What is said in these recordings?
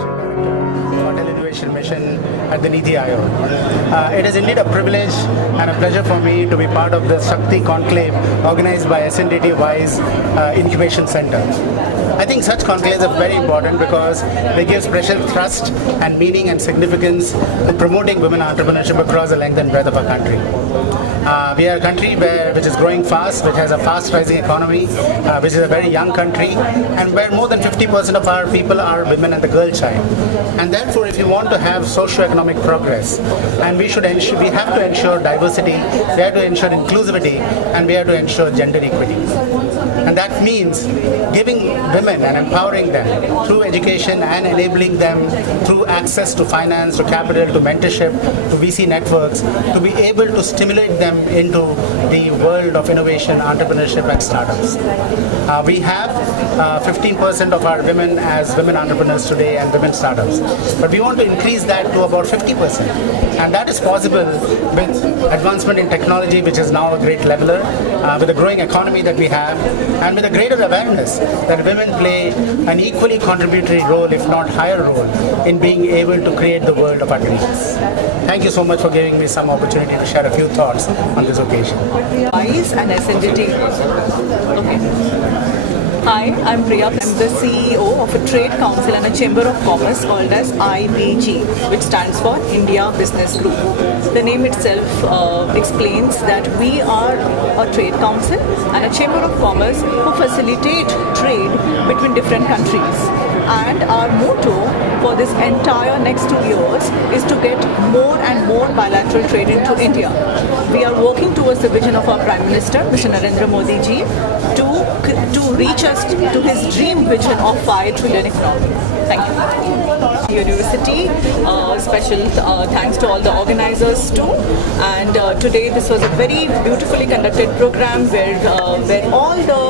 Hotel Innovation Mission at the Niti Aayog. It is indeed a privilege and a pleasure for me to be part of the Shakti Conclave organized by SNDT WISE Incubation Center. I think such conclaves are very important because they give special thrust and meaning and significance to promoting women entrepreneurship across the length and breadth of our country. We are a country which is growing fast, which has a fast rising economy, which is a very young country, and where more than 50% of our people are women and the girl child. And therefore, if you want to have socio-economic progress, and we have to ensure diversity, we have to ensure inclusivity, and we have to ensure gender equity. And that means giving women and empowering them through education and enabling them through access to finance, to capital, to mentorship, to VC networks, to be able to stimulate them into the world of innovation, entrepreneurship and startups. We have 15% of our women as women entrepreneurs today and women startups. But we want to increase that to about 50%. And that is possible with advancement in technology, which is now a great leveler, with the growing economy that we have, and with a greater awareness that women play an equally contributory role, if not higher role, in being able to create the world of our dreams. Thank you so much for giving me some opportunity to share a few thoughts on this occasion. WISE and SNDT. Okay. Hi, I'm Priya. I'm the CEO of a trade council and a chamber of commerce called as IBG, which stands for India Business Group. The name itself explains that we are a trade council and a chamber of commerce who facilitate trade between different countries. And our motto for this entire next 2 years is to get more and more bilateral trade into India. We are working towards the vision of our Prime Minister, Mr. Narendra Modi ji, to reach us to his dream vision of 5 trillion economy. Thank you. University, special thanks to all the organizers too. And today this was a very beautifully conducted program where all the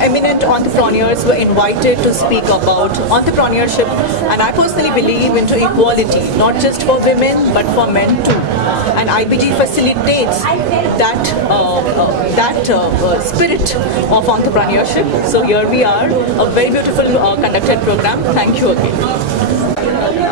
eminent entrepreneurs were invited to speak about entrepreneurship, and I personally believe into equality, not just for women but for men too. And IBG facilitates that spirit of entrepreneurship. So here we are, a very beautiful conducted program. Thank you again.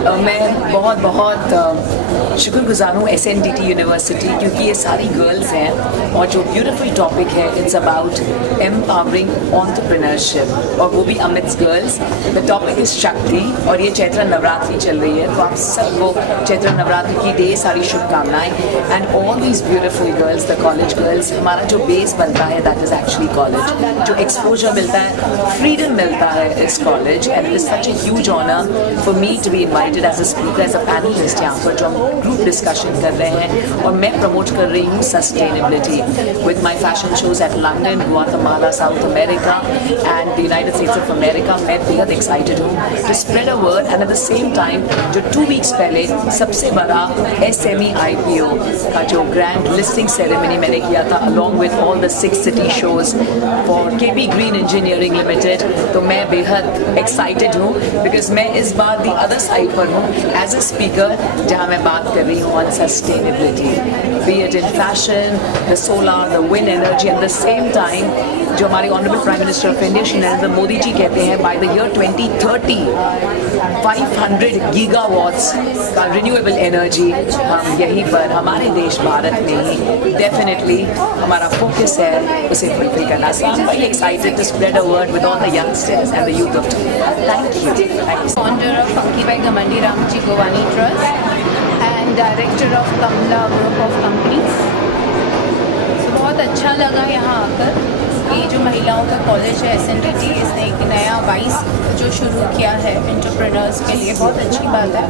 मैं बहुत बहुत शुक्रगुजार हूँ SNDT university, क्योंकि ये सारी girls हैं और जो ब्यूटीफुल टॉपिक है इट्स अबाउट एम्पावरिंग एंटरप्रेन्योरशिप, और वो भी amidst girls. The topic is शक्ति, और ये चैत्र नवरात्रि चल रही है, तो आप सबको चैत्र नवरात्रि की ढेर सारी शुभकामनाएं। And all these beautiful girls, the college girls, हमारा जो बेस बनता है दैट इज एक्चुअली कॉलेज। जो एक्सपोजर मिलता है, फ्रीडम मिलता है इस college, and it is such a huge honour for me to be invited as a speaker, as a panelist यहाँ पर, जो हम ग्रुप डिस्कशन कर रहे हैं। और मैं प्रमोट कर रही हूँ sustainability with my fashion shows at London, Guatemala, South America and the United States of America. मैं बेहद एक्साइटेड हूँ to spread a word, and at the same time जो 2 वीक्स पहले सबसे बड़ा SME IPO का जो ग्रैंड लिस्टिंग सेरेमनी मैंने किया था along with all the 6 city shows for KP green engineering limited, तो मैं बेहद एक्साइटेड हूँ बिकॉज मैं इस बार दी अदर साइड पर हूँ एज अ स्पीकर, जहाँ मैं बात कर रही हूँ on sustainability, be it in fashion, the solar, the wind energy, at the same time जो हमारे honourable prime minister of India Shri Narendra Modi ji कहते हैं बाय द ईयर 2030 500 गीगावाट्स का रिन्यूएबल एनर्जी हम यहीं पर हमारे देश भारत में ही डेफिनेटली हमारा फोकस है उसे फुलफिल करना। So I'm very excited to spread a word with all the youngsters and the youth of today. Thank you. Founder of Funky by Gamandi Ramji Govani Trust and director of Kamla Group of Companies. So बहुत अच्छा लगा यहाँ आकर। ये जो महिलाओं का college है SNDT, इसने एक नया WISE जो शुरू किया है एंटरप्रेन्योर्स के लिए, बहुत अच्छी बात है।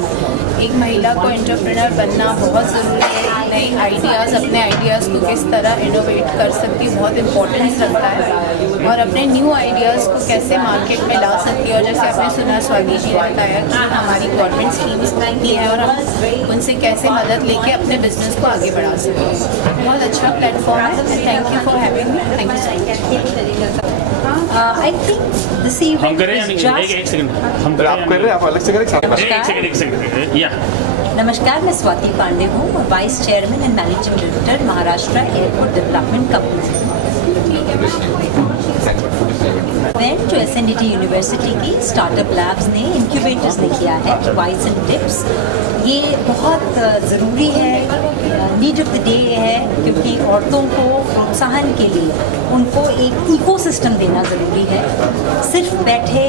एक महिला को एंटरप्रेन्योर बनना बहुत ज़रूरी है। नई आइडियाज़, अपने आइडियाज़ को किस तरह इनोवेट कर सकती है, बहुत इम्पोर्टेंस रखता है, और अपने न्यू आइडियाज़ को कैसे मार्केट में ला सकती है। और जैसे आपने सुना स्वाति जी ने बताया कि हमारी गवर्नमेंट स्कीम्स बनती है और हम उनसे कैसे मदद लेके अपने बिजनेस को आगे बढ़ा सकते हैं। बहुत अच्छा प्लेटफॉर्म है। Thank you for having me. Thank you so much. I think this event is just... एक सेकंड हम आप कर रहे हैं, आप अलग से करें। एक सेकंड या नमस्कार, मैं स्वाति पांडे हूँ, vice chairman and managing director Maharashtra airport development company. Event जो SNDT यूनिवर्सिटी की स्टार्टअप लैब्स ने, इंक्यूबेटर्स ने किया है, वाइस एंड टिप्स। ये बहुत ज़रूरी है, नीड ऑफ द डे है, क्योंकि औरतों को प्रोत्साहन के लिए उनको एक इकोसिस्टम देना ज़रूरी है। सिर्फ बैठे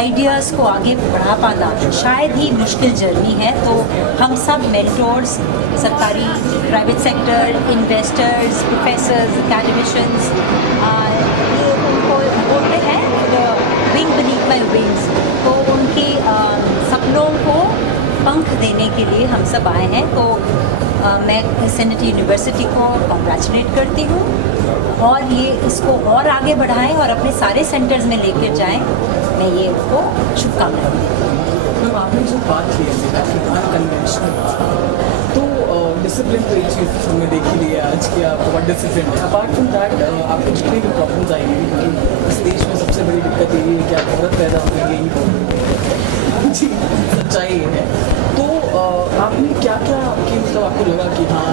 आइडियाज़ को आगे बढ़ा पाना शायद ही मुश्किल जर्नी है। तो हम सब मेंटोर्स, सरकारी, private sector, investors, professors, academicians, ये उनको बोलते हैं विंग बीनीथ माय विंग्स। तो उनके सपनों को पंख देने के लिए हम सब आए हैं। तो मैं SNDT यूनिवर्सिटी को कॉन्ग्रेचुलेट करती हूँ और ये इसको और आगे बढ़ाएं और अपने सारे सेंटर्स में लेकर जाएं। मैं ये उनको शुभकामनाएं देती हूँ। मैम, आपने जो बात की है कि अनकन्वेंशनल, तो डिसिप्लिन तो एक चीज़ हमने देखी ली है आज की, आप बहुत डिसिप्लिन है। अपार्ट फ्रॉम दैट आपको जितनी भी प्रॉब्लम्स आएंगी, क्योंकि इस देश में सबसे बड़ी दिक्कत यही है कि आप औरत पैदा होंगे, यही प्रॉब्लम जी, सच्चाई ये है। तो आपने क्या क्या आपकी मतलब आपको लगा कि हाँ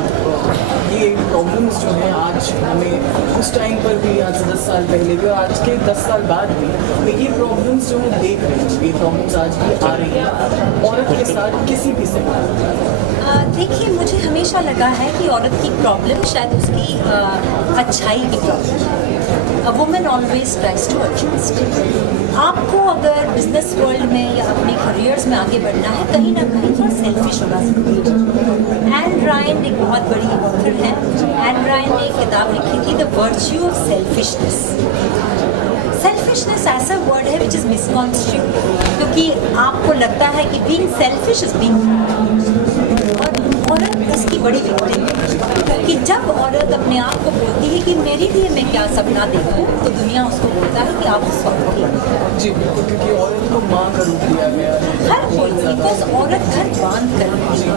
ये प्रॉब्लम्स जो हैं आज हमें उस टाइम पर भी, आज से 10 साल पहले भी और आज के 10 साल बाद भी, ये प्रॉब्लम्स जो हम देख रहे हैं, ये प्रॉब्लम्स आज भी आ रही हैं औरत के साथ किसी भी सेक्टर? देखिए, मुझे हमेशा लगा है कि औरत की प्रॉब्लम शायद उसकी अच्छाई की प्रॉब्लम है। A woman always tries to adjust. आपको अगर बिजनेस वर्ल्ड में या अपने करियर्स में आगे बढ़ना है, कहीं ना कहीं थोड़ा सेल्फिश होना ज़रूरी है। एन रायन एक बहुत बड़ी ऑथर है। एन रायन ने एक किताब लिखी थी, the virtue of selfishness. Selfishness ऐसा वर्ड है विच इज़ मिसकॉन्स्ट्रूड, क्योंकि आपको लगता है कि बीइंग सेल्फिश इज बीइंग, और औरत इसकी बड़ी विक्टिम है। कि जब औरत अपने आप को बोलती है कि मेरे लिए मैं क्या सपना देखूं, तो दुनिया उसको बोलता है कि आप उस वक्त की जी बिल्कुल, क्योंकि औरत को माँ का रूप दिया गया है हर चीज़, बिकॉज औरत घर बांध कर रखती है।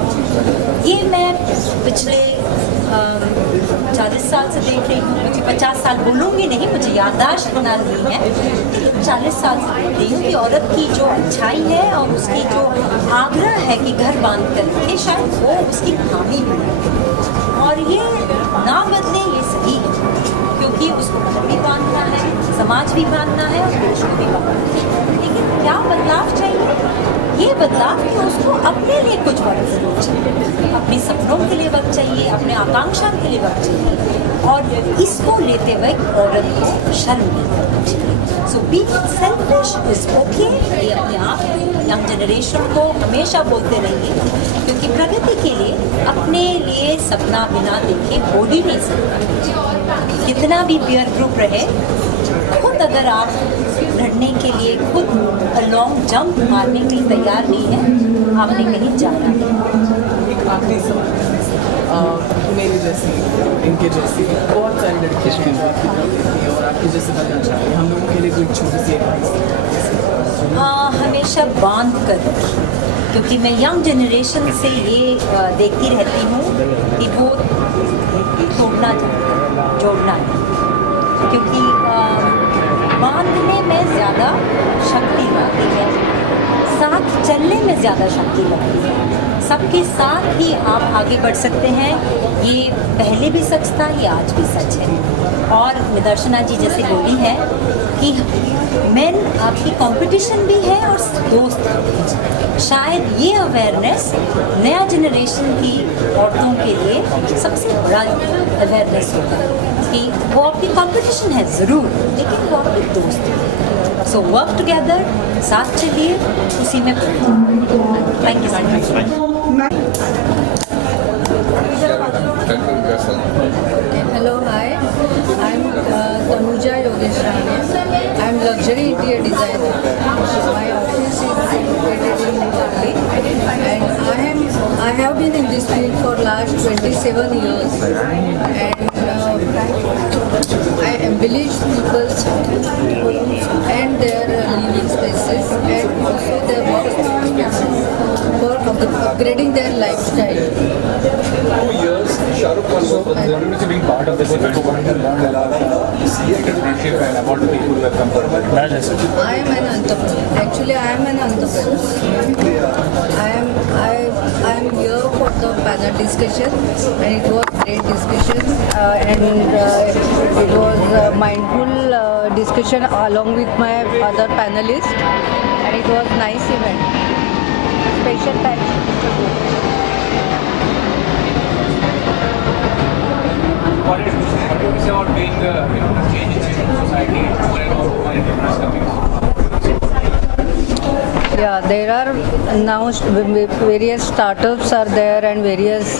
ये मैं पिछले 40 साल से देख रही हूँ, मुझे 50 साल बोलूँगी नहीं, मुझे याददाश्त बना रही है, लेकिन 40 साल से देख रही हूँ कि औरत की जो अच्छाई है और उसकी जो आग्रह है कि घर बांध कर रखे, शायद वो उसकी खामी भी है। और ये ना बदले, ये सही है, क्योंकि उसको घर भी बांधना है, समाज भी बांधना है और देश को भी बांधना है। लेकिन क्या बदलाव चाहिए? ये बदलाव कि उसको अपने लिए कुछ वक्त जरूर चाहिए, अपने सपनों के लिए वक्त चाहिए, अपने आकांक्षा के लिए वक्त चाहिए, और इसको लेते हुए औरत को शर्म नहीं करना चाहिए। सो बी सेल्फिश इज ओके। ये अपने आप यंग जनरेशन को हमेशा बोलते रहिए, क्योंकि प्रगति के लिए अपने लिए सपना बिना देखे हो ही नहीं सकता। कितना भी पीयर ग्रुप रहे, खुद अगर आप लड़ने के लिए, खुद लॉन्ग जंप मारने के लिए तैयार नहीं है, आपने कहीं जाना नहीं। एक आखिरी सवाल, मेरे जैसी, इनके जैसी बहुत सारी लड़कियाँ हैं जो आपकी तरफ देखती हैं और आपके जैसे बनना चाहती हैं, हम लोगों के लिए कोई छोटी सी एडवाइस? हमेशा बांध कर रखी, क्योंकि मैं यंग जनरेशन से ये देखती रहती हूँ कि वो तोड़ना जोड़ना है, क्योंकि बांधने में ज़्यादा शक्ति लगती है, साथ चलने में ज़्यादा शक्ति लगती है। सबके साथ ही आप आगे बढ़ सकते हैं। ये पहले भी सच था, ये आज भी सच है। और निदर्शना जी जैसे बोली है कि मेन आपकी कंपटीशन भी है और दोस्त भी। शायद ये अवेयरनेस नया जनरेशन की औरतों के लिए सबसे बड़ा अवेयरनेस होगा कि वो आपकी कंपटीशन है ज़रूर, लेकिन वो आपके दोस्त हैं। सो वर्क टुगेदर, साथ चलिए, उसी में thank you so much. Hello, hi. I'm Tanuja Yogeshwari. I'm luxury interior designer. My office is located in New Delhi, and I have been in this field for last 27 years, and I embellish people's homes and their living spaces, and also their workspaces for upgrading their lifestyle. For years, Shahrukh Khan wanted to be part of this event. Entrepreneurship and about the people who have come for it. I am an entrepreneur. Actually, I am an entrepreneur. I am here for the panel discussion, and it was great discussion, and it was mindful discussion along with my other panelists, and it was nice event. Special thanks to Mr. Gopi. What do you say about being change in society, more and more women entrepreneurs coming? Yeah, there are now various startups are there, and various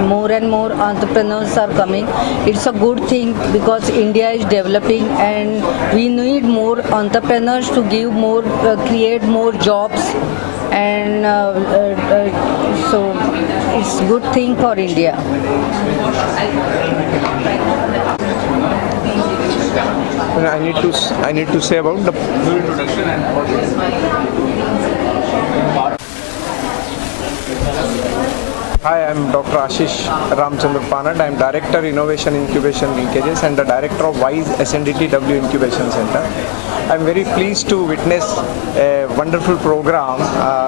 more and more entrepreneurs are coming. It's a good thing because India is developing, and we need more entrepreneurs to give more, create more jobs, and so it's good thing for India. I need to say about the Introduction and Hi, I am Dr. Ashish Ramchandra Panad. I am Director Innovation Incubation Linkages and the Director of WISE SNDTW Incubation Center. I am very pleased to witness a wonderful program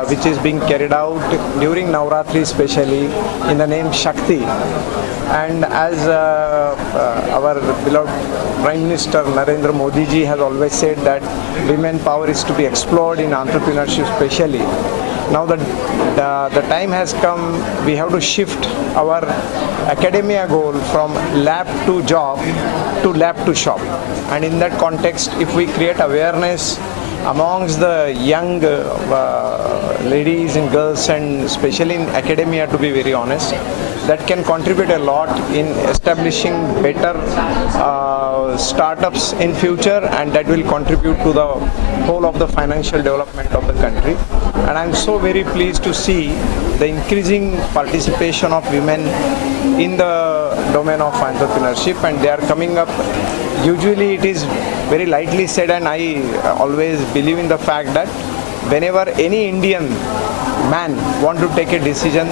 which is being carried out during Navratri, especially in the name Shakti. And as our beloved Prime Minister Narendra Modi ji has always said that women power is to be explored in entrepreneurship especially. Now that the time has come, we have to shift our academia goal from lab to job to lab to shop. And in that context, if we create awareness amongst the young ladies and girls, and especially in academia, to be very honest, that can contribute a lot in establishing better startups in future, and that will contribute to the whole of the financial development of the country. And I'm so very pleased to see the increasing participation of women in the domain of entrepreneurship, and they are coming up. Usually it is very lightly said, and I always believe in the fact that whenever any Indian man want to take a decision,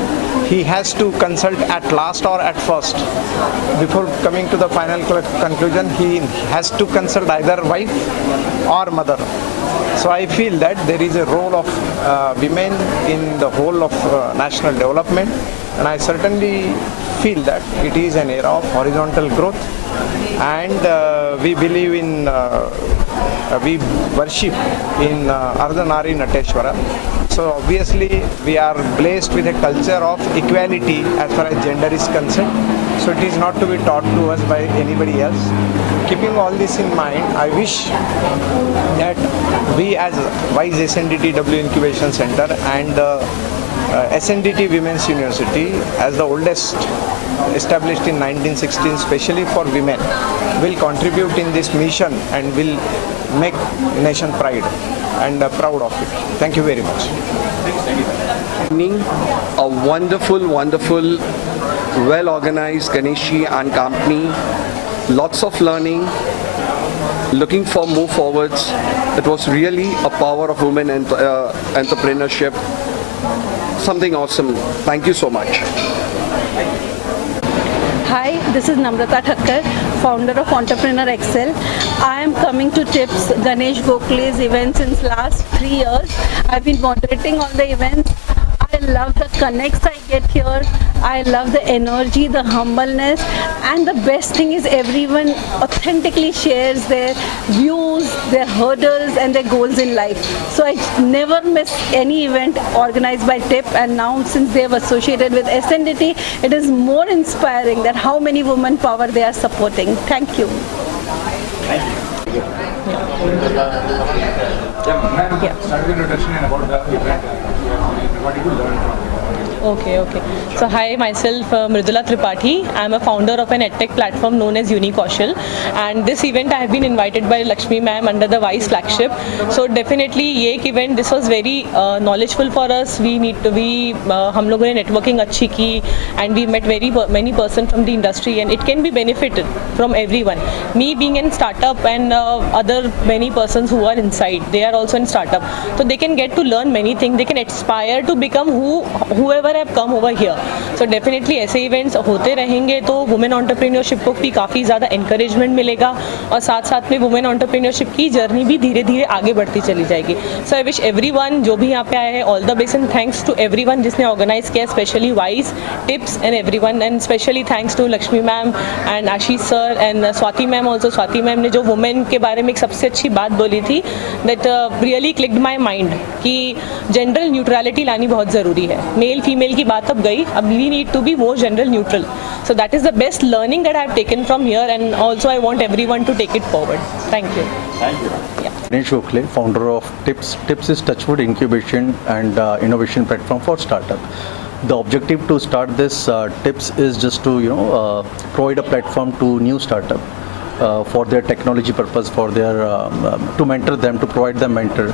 he has to consult at last or at first. Before coming to the final conclusion, he has to consult either wife or mother. So I feel that there is a role of women in the whole of national development, and I certainly feel that it is an era of horizontal growth, and we believe in, we worship in Ardhanari Nateshwara. So obviously we are blessed with a culture of equality as far as gender is concerned. So it is not to be taught to us by anybody else. Keeping all this in mind, I wish that we as WISE SNDTW Incubation Center and SNDT Women's University, as the oldest established in 1916 especially for women, will contribute in this mission and will make nation pride and proud of it. Thank you very much. A wonderful, wonderful, well-organized Ganeshi and company. Lots of learning, looking for move forwards. It was really a power of women and entrepreneurship. Something awesome. Thank you so much. Hi, this is Namrata Thakkar, founder of Entrepreneur Excel. I am coming to TIPS Ganesh Gokhale's event since last 3 years. I've been moderating all the events. I love the connects I get here. I love the energy, the humbleness, and the best thing is everyone authentically shares their views, their hurdles, and their goals in life. So I never miss any event organized by TIP, and now since they have associated with SNDT, it is more inspiring that how many women power they are supporting. Thank you. Start with introduction and about the event. What did you learn from it? Okay. So hi, myself Mridula Tripathi. I am a founder of an edtech platform known as Unikaushal, and this event I have been invited by Lakshmi ma'am under the WISE flagship. So definitely ये एक event, this was very knowledgeable for us. We need to be हम लोगों ने networking अच्छी की, and we met very many person from the industry, and it can be benefited from everyone. Me being in startup and other many persons who are inside, they are also in startup, so they can get to learn many things. They can aspire to become whoever have come over here. So definitely ऐसे events होते रहेंगे तो women entrepreneurship को भी काफ़ी ज़्यादा encouragement मिलेगा और साथ साथ में वुमेन एंटरप्रेन्योरशिप की जर्नी भी धीरे धीरे आगे बढ़ती चली जाएगी. सो आई विश एवरीवन जो भी यहाँ पे आए हैं all the best and thanks to everyone जिसने ऑर्गेनाइज किया, specially wise, tips and everyone, and specially thanks to Lakshmi ma'am and Ashish sir and Swati ma'am also. Swati ma'am ने जो वुमेन के बारे में एक सबसे अच्छी बात बोली थी that really clicked my mind कि जेंडर न्यूट्रलिटी लानी बहुत ज़रूरी है. मेल फीमेल की बात अब गई, अब we need to be more gender neutral. So that is the best learning that I have taken from here, and also I want everyone to take it forward. Thank you. Thank you. Yeah. Ganesh Gokhale, founder of TIPS. TIPS is Touchwood Incubation and Innovation Platform for Startup. The objective to start this TIPS is just to provide a platform to new startup. For their technology purpose, for their to mentor them, to provide them mentor,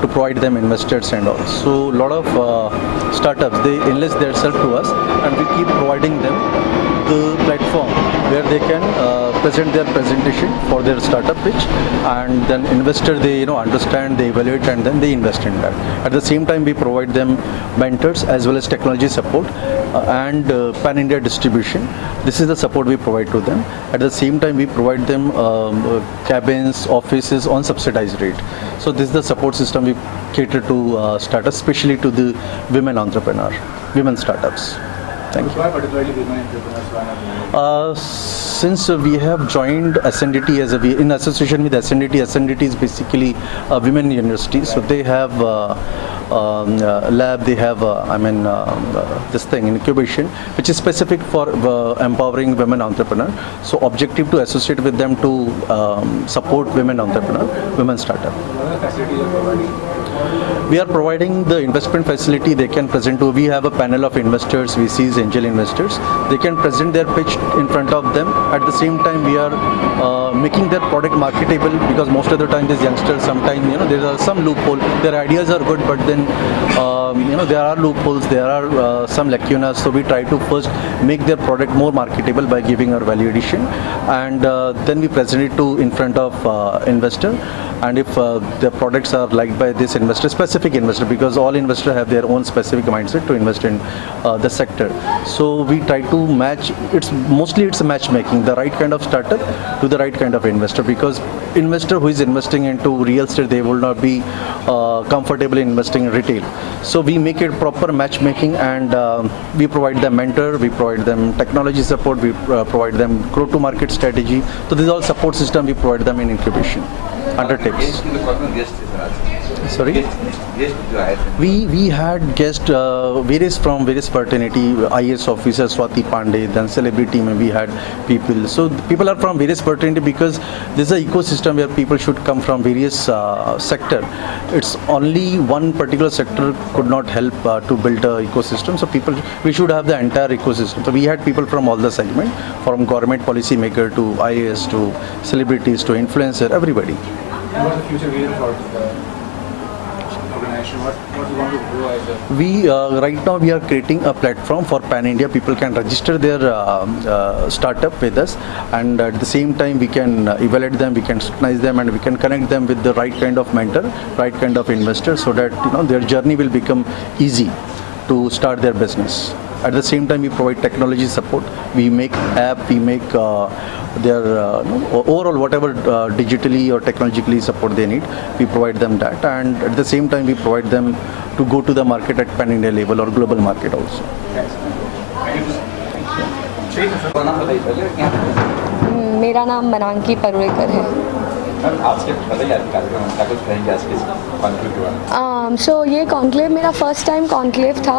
to provide them investors and all. So a lot of startups, they enlist themselves to us, and we keep providing them the platform where they can present their presentation for their startup pitch, and then investor they understand, they evaluate, and then they invest in that. At the same time, we provide them mentors as well as technology support and pan-India distribution. This is the support we provide to them. At the same time, we provide them cabins, offices on subsidized rate. So this is the support system we cater to startups, especially to the women entrepreneur, women startups. Thank you. Why particularly women entrepreneurs? Since we have joined SNDT in association with SNDT, SNDT is basically a women university. So they have lab, they have this thing, incubation, which is specific for empowering women entrepreneur. So objective to associate with them to support women entrepreneur, women startup. What are the facilities you're providing? We are providing the investment facility. They can present to, we have a panel of investors, VCs, angel investors. They can present their pitch in front of them. At the same time, we are making their product marketable, because most of the time these youngsters, sometimes there are some loophole. Their ideas are good, but then there are loopholes, there are some lacunas. So we try to first make their product more marketable by giving our value addition, and then we present it to in front of investor. And if the products are liked by this investor, specific investor, because all investors have their own specific mindset to invest in the sector. So we try to match, it's a matchmaking, the right kind of startup to the right kind of investor, because investor who is investing into real estate, they will not be comfortable in investing in retail. So we make it proper matchmaking, and we provide them mentor, we provide them technology support, we provide them go to market strategy. So this is all support system we provide them in incubation under TIPS. Sorry? We had guests various from various fraternity, IAS officers, Swati Pandey, then celebrity team, we had people. So people are from various fraternity, because this is an ecosystem where people should come from various sector. It's only one particular sector could not help to build an ecosystem. So we should have the entire ecosystem. So we had people from all the segment, from government policy maker to IAS to celebrities to influencer, everybody. And what's the future vision for the organization? What do you want to grow as a... We right now we are creating a platform for Pan India. People can register their startup with us, and at the same time we can evaluate them, we can scrutinize them, and we can connect them with the right kind of mentor, right kind of investor, so that their journey will become easy to start their business. At the same time, we provide technology support. We make app, we make their overall whatever digitally or technologically support they need. We provide them that, and at the same time, we provide them to go to the market at pan India level or global market also. मेरा नाम मनांकी परुलेकर है. सो ये conclave मेरा first time conclave था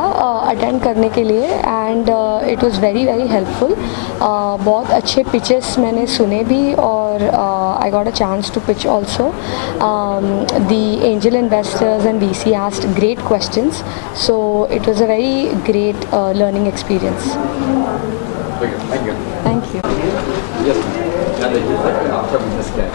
attend करने के लिए, and it was very very helpful. बहुत अच्छे पिचेस मैंने सुने भी, और I got a chance to pitch also. The angel investors and VC asked great questions, so it was a very great learning experience. Thank you. Yes, आपका business क्या है?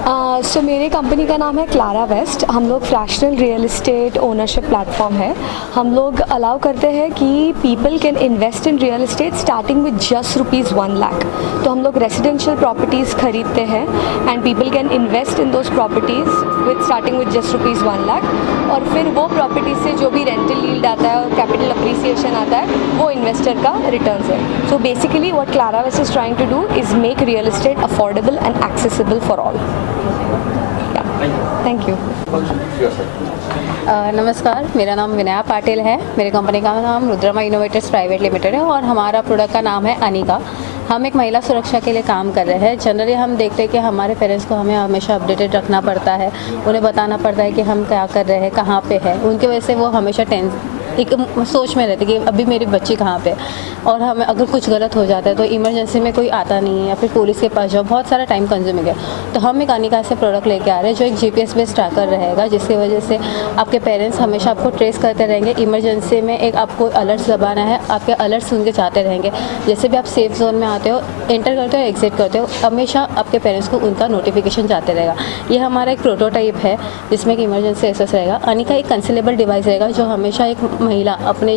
सो मेरे कंपनी का नाम है क्लारा वेस्ट। हम लोग fractional real estate ownership platform है। हम लोग अलाउ करते हैं कि people can invest in real estate starting with just ₹1 lakh. तो हम लोग रेजिडेंशियल प्रॉपर्टीज़ खरीदते हैं and people can invest in those properties with starting with just ₹1 lakh, और फिर वो प्रॉपर्टी से जो भी रेंटल यील्ड आता है और कैपिटल अप्रिसिएशन आता है वो इन्वेस्टर का रिटर्न है। So basically what Clara West is trying to do is make real estate affordable and accessible for all. Thank you. नमस्कार, मेरा नाम विनया पाटिल है। मेरी कंपनी का नाम रुद्रमा इनोवेटर्स प्राइवेट लिमिटेड है और हमारा प्रोडक्ट का नाम है अनिका। हम एक महिला सुरक्षा के लिए काम कर रहे हैं। जनरली हम देखते हैं कि हमारे पेरेंट्स को हमें हमेशा अपडेटेड रखना पड़ता है, उन्हें बताना पड़ता है कि हम क्या कर रहे हैं, कहाँ पे है। उनकी वजह से वो हमेशा एक सोच में रहती है कि अभी मेरी बच्ची कहाँ पे, और हमें अगर कुछ गलत हो जाता है तो इमरजेंसी में कोई आता नहीं है या फिर पुलिस के पास जाओ, बहुत सारा टाइम कंज्यूमिंग है। तो हम एक अनिका से प्रोडक्ट लेके आ रहे हैं जो एक GPS बेस्ड ट्रैकर रहेगा, जिसकी वजह से आपके पेरेंट्स हमेशा आपको ट्रेस करते रहेंगे। इमरजेंसी में एक आपको अलर्ट्स दबाना है, आपके अलर्ट सुन के जाते रहेंगे। जैसे भी आप सेफ जोन में आते हो, एंटर करते हो, एग्जिट करते हो, हमेशा आपके पेरेंट्स को उनका नोटिफिकेशन जाते रहेगा। ये हमारा एक प्रोटोटाइप है जिसमें एक इमरजेंसी एक्सेस रहेगा। अनिका एक कंसीलेबल डिवाइस रहेगा जो हमेशा एक महिला अपने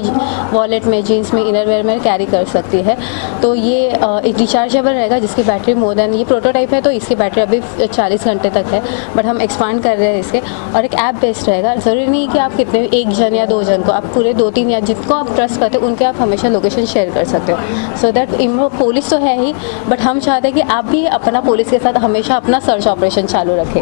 वॉलेट में, जीन्स में, इनरवेयर में कैरी कर सकती है। तो ये एक रिचार्जेबल रहेगा जिसकी बैटरी मोर देन, ये प्रोटोटाइप है तो इसकी बैटरी अभी 40 घंटे तक है, बट हम एक्सपांड कर रहे हैं इसके। और एक ऐप बेस्ड रहेगा। ज़रूरी नहीं कि आप कितने, एक जन या 2 जन को, आप पूरे 2-3 या जिनको आप ट्रस्ट करते हो उनके आप हमेशा लोकेशन शेयर कर सकते हो। सो दैट पुलिस तो है ही, बट हम चाहते हैं कि आप भी अपना पुलिस के साथ हमेशा अपना सर्च ऑपरेशन चालू रखें।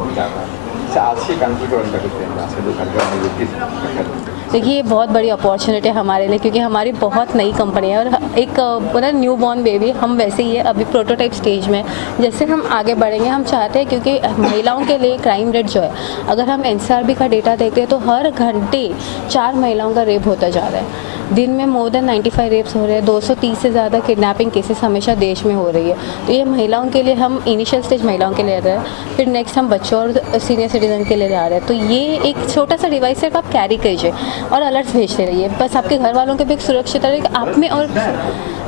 देखिए, ये बहुत बड़ी अपॉर्चुनिटी है हमारे लिए, क्योंकि हमारी बहुत नई कंपनी है और एक मतलब न्यू बॉर्न बेबी हम वैसे ही है, अभी प्रोटोटाइप स्टेज में। जैसे हम आगे बढ़ेंगे, हम चाहते हैं, क्योंकि महिलाओं के लिए क्राइम रेट जो है, अगर हम NCRB का डेटा देखते हैं तो हर घंटे 4 महिलाओं का रेप होता जा रहा है। दिन में मोर देन 95 रेप्स हो रहे हैं, 230 से ज़्यादा किडनैपिंग केसेस हमेशा देश में हो रही है। तो ये महिलाओं के लिए हम इनिशियल स्टेज महिलाओं के लिए रहे हैं, फिर नेक्स्ट हम बच्चों और सीनियर सिटीजन के लिए आ रहे हैं। तो ये एक छोटा सा डिवाइस सिर्फ आप कैरी कीजिए और अलर्ट्स भेजते रहिए, बस आपके घर वालों के भी एक सुरक्षित रहे आप में। और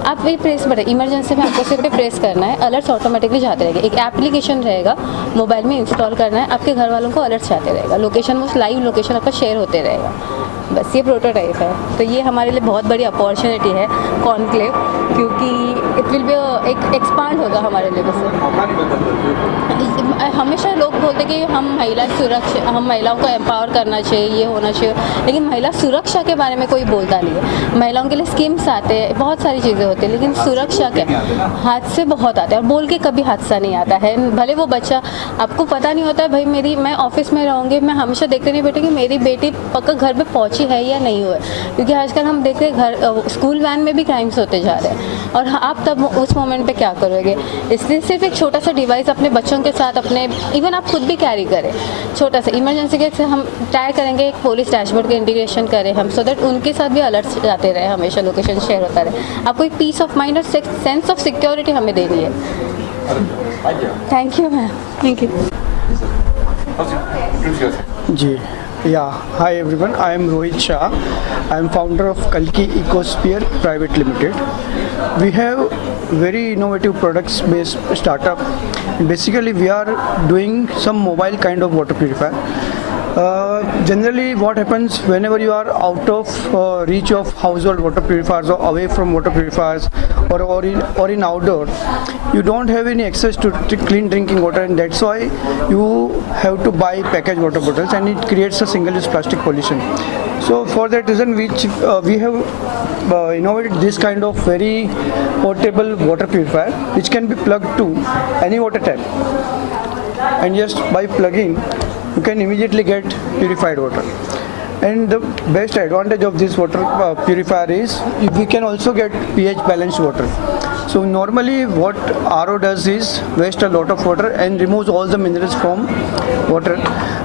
आप वही प्रेस बटन, इमरजेंसी में आपको सिर्फ प्रेस करना है, अलर्ट्स ऑटोमेटिकली जाते रहेंगे। एक एप्लीकेशन रहेगा, मोबाइल में इंस्टॉल करना है, आपके घर वालों को अलर्ट्स जाते रहेगा, लोकेशन वो लाइव लोकेशन आपका शेयर होते रहेगा। बस ये प्रोटोटाइप है। तो ये हमारे लिए बहुत बड़ी अपॉर्चुनिटी है कॉन्क्लेव, क्योंकि इट विल बी एक एक्सपांड होगा हमारे लिए। बस हमेशा लोग बोलते कि हम महिलाओं को एम्पावर करना चाहिए, ये होना चाहिए, लेकिन महिला सुरक्षा के बारे में कोई बोलता नहीं है। महिलाओं के लिए स्कीम्स आते हैं, बहुत सारी चीज़ें होती हैं, लेकिन सुरक्षा के हादसे बहुत आते हैं और बोल के कभी हादसा नहीं आता है। भले वो बच्चा, आपको पता नहीं होता है भाई मैं ऑफिस में रहूँगी, मैं हमेशा देखते नहीं बैठे कि मेरी बेटी पक्का घर पर पहुँची है या नहीं हुआ, क्योंकि आजकल हम देखते हैं स्कूल वैन में भी क्राइम्स होते जा रहे हैं, और आप तब उस मोमेंट पे क्या करोगे। इसलिए सिर्फ एक छोटा सा डिवाइस अपने बच्चों के साथ, अपने इवन आप खुद भी कैरी करें, छोटा सा इमरजेंसी के से हम ट्राई करेंगे एक पुलिस डैशबोर्ड के इंटीग्रेशन करें हम, सो दैट उनके साथ भी अलर्ट जाते रहे, हमेशा लोकेशन शेयर होता रहे। आपको एक पीस ऑफ माइंड और सेंस ऑफ सिक्योरिटी हमें देनी है। Thank you ma'am. Thank you ji. Yeah, hi everyone. I am Rohit Shah. I am founder of Kalki Ecosphere Private Limited. We have very innovative products based startup. Basically, we are doing some mobile kind of water purifier. Generally, what happens whenever you are out of reach of household water purifiers or away from water purifiers or in outdoor, you don't have any access to clean drinking water, and that's why you have to buy packaged water bottles, and it creates a single-use plastic pollution. So for that reason, we have innovated this kind of very portable water purifier, which can be plugged to any water tap, and just by plugging, you can immediately get purified water. And the best advantage of this water purifier is we can also get pH balanced water. So normally what RO does is waste a lot of water and removes all the minerals from water,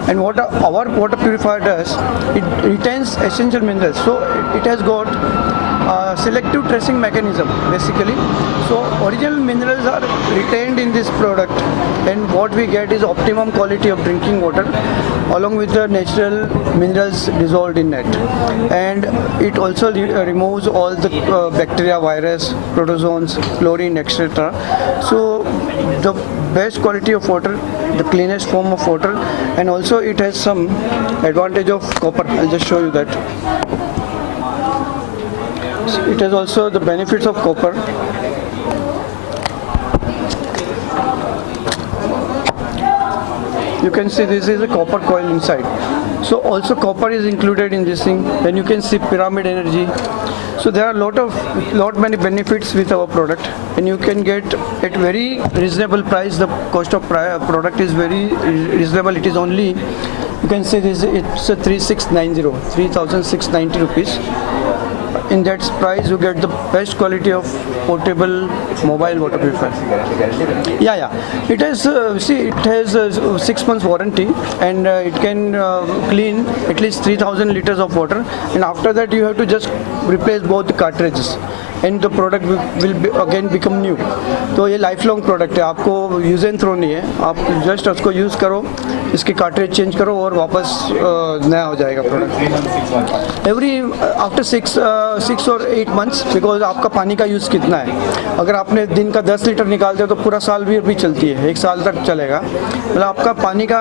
and what our water purifier does, it retains essential minerals. So it has got selective tracing mechanism basically. So original minerals are retained in this product, and what we get is optimum quality of drinking water along with the natural minerals dissolved in it, and it also removes all the bacteria, virus, protozoans, chlorine, etc. So the best quality of water the cleanest form of water, and also it has some advantage of copper. I'll just show you that. It has also the benefits of copper. You can see this is a copper coil inside. So also copper is included in this thing. Then you can see pyramid energy. So there are lot many benefits with our product, and you can get at very reasonable price. The cost of product is very reasonable. It is only, you can see this, it's a 3,690 rupees. In that price, you get the best quality of portable mobile water purifier. Yeah. It has, it has 6 months warranty, and it can clean at least 3,000 liters of water. And after that, you have to just replace both the cartridges, and the product will again become new. तो ये life long product है, आपको use and throw नहीं है, आप just उसको use करो, इसकी कार्ट्रिज चेंज करो और वापस नया हो जाएगा प्रोडक्ट एवरी आफ्टर 6 और 8 मंथ्स, बिकॉज आपका पानी का यूज़ कितना है. अगर आपने दिन का 10 लीटर निकालते हो तो पूरा साल भी चलती है, 1 साल तक चलेगा. मतलब आपका पानी का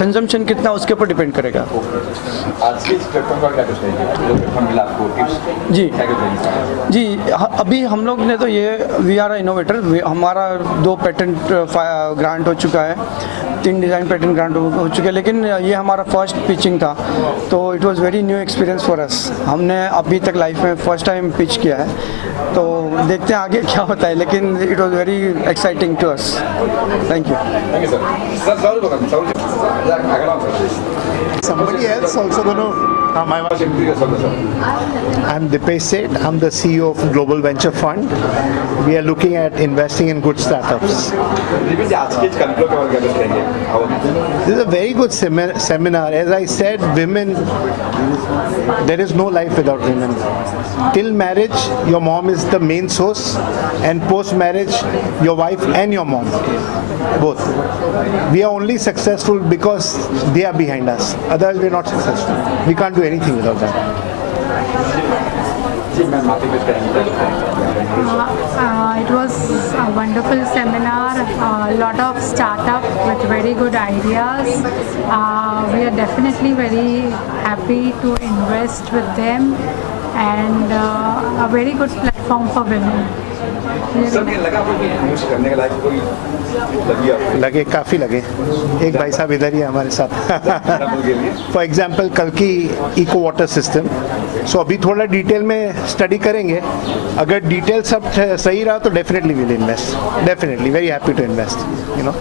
कंजम्पशन कितना उसके ऊपर डिपेंड करेगा. आज के प्लेटफॉर्म पर क्या कुछ है, जो प्लेटफॉर्म मिला आपको टिप्स जी अभी हम लोग ने तो ये वी आर इनोवेटर, हमारा 2 पेटेंट ग्रांट हो चुका है, 3 डिज़ाइन पेटेंट ग्रांट हो चुके हैं, लेकिन ये हमारा फर्स्ट पिचिंग था, तो it was very new experience for us. हमने अभी तक लाइफ में फर्स्ट टाइम पिच किया है, तो देखते हैं आगे क्या होता है, लेकिन it was very exciting to us. Thank you. Somebody else also going to I'm Dipesh Seth. I'm the CEO of Global Venture Fund. We are looking at investing in good startups. This is a very good seminar. As I said, women, there is no life without women. Till marriage, your mom is the main source, and post marriage, your wife and your mom, both. We are only successful because they are behind us. Otherwise, we are not successful. We can't do anything without them. It was a wonderful seminar, a lot of startup with very good ideas. We are definitely very happy to invest with them, and a very good platform for women. लगे काफ़ी लगे. एक भाई साहब इधर ही है हमारे साथ. फॉर एग्जाम्पल कल की इको वाटर सिस्टम, सो अभी थोड़ा डिटेल में स्टडी करेंगे. अगर डिटेल सब सही रहा तो definitely will invest. Definitely very happy to invest, you know.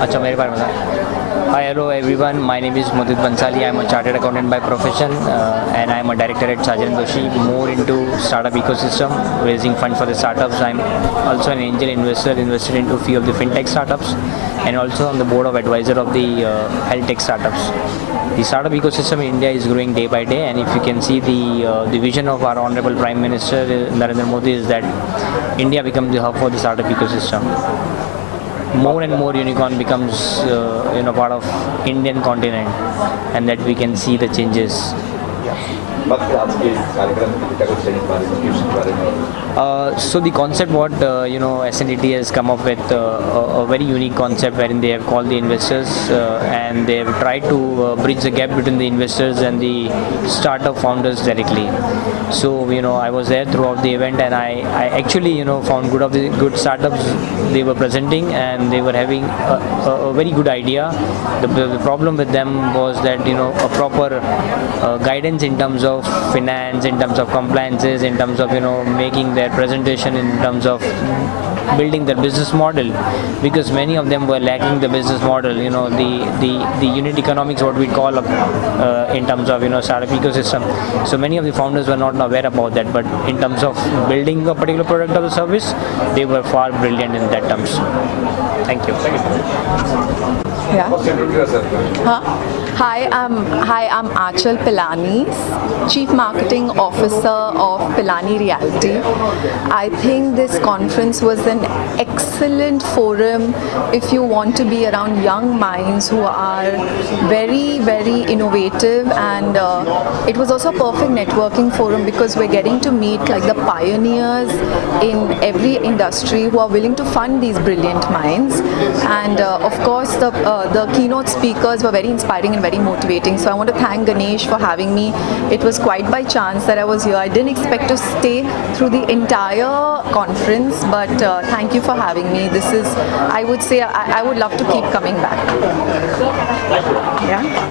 अच्छा, मेरे बारे में Hi, hello everyone. My name is Mudit Bansali. I am a chartered accountant by profession, and I am a director at Sajan Doshi, more into startup ecosystem, raising funds for the startups. I am also an angel investor, invested into a few of the fintech startups, and also on the board of advisor of the health tech startups. The startup ecosystem in India is growing day by day, and if you can see the vision of our honorable Prime Minister Narendra Modi is that India becomes the hub for the startup ecosystem. More and more unicorn becomes part of Indian continent, and that we can see the changes. So the concept what SNDT has come up with a very unique concept wherein they have called the investors and they have tried to bridge the gap between the investors and the startup founders directly. So I was there throughout the event, and I actually found good startups they were presenting, and they were having a very good idea. The problem with them was that a proper guidance in terms of finance, in terms of compliances, in terms of making their presentation, in terms of building their business model, because many of them were lacking the business model, the unit economics, what we call in terms of startup ecosystem. So many of the founders were not aware about that, but in terms of building a particular product or the service, they were far brilliant in that terms. Thank you. Yeah. Hi, I'm Achal Pilani, Chief Marketing Officer of Pilani Realty. I think this conference was an excellent forum if you want to be around young minds who are very, very innovative, and it was also a perfect networking forum because we're getting to meet like the pioneers in every industry who are willing to fund these brilliant minds. And of course, the keynote speakers were very inspiring and very motivating. So I want to thank Ganesh for having me. It was quite by chance that I was here. I didn't expect to stay through the entire conference, but thank you for having me. This is, I would say, I would love to keep coming back. Yeah.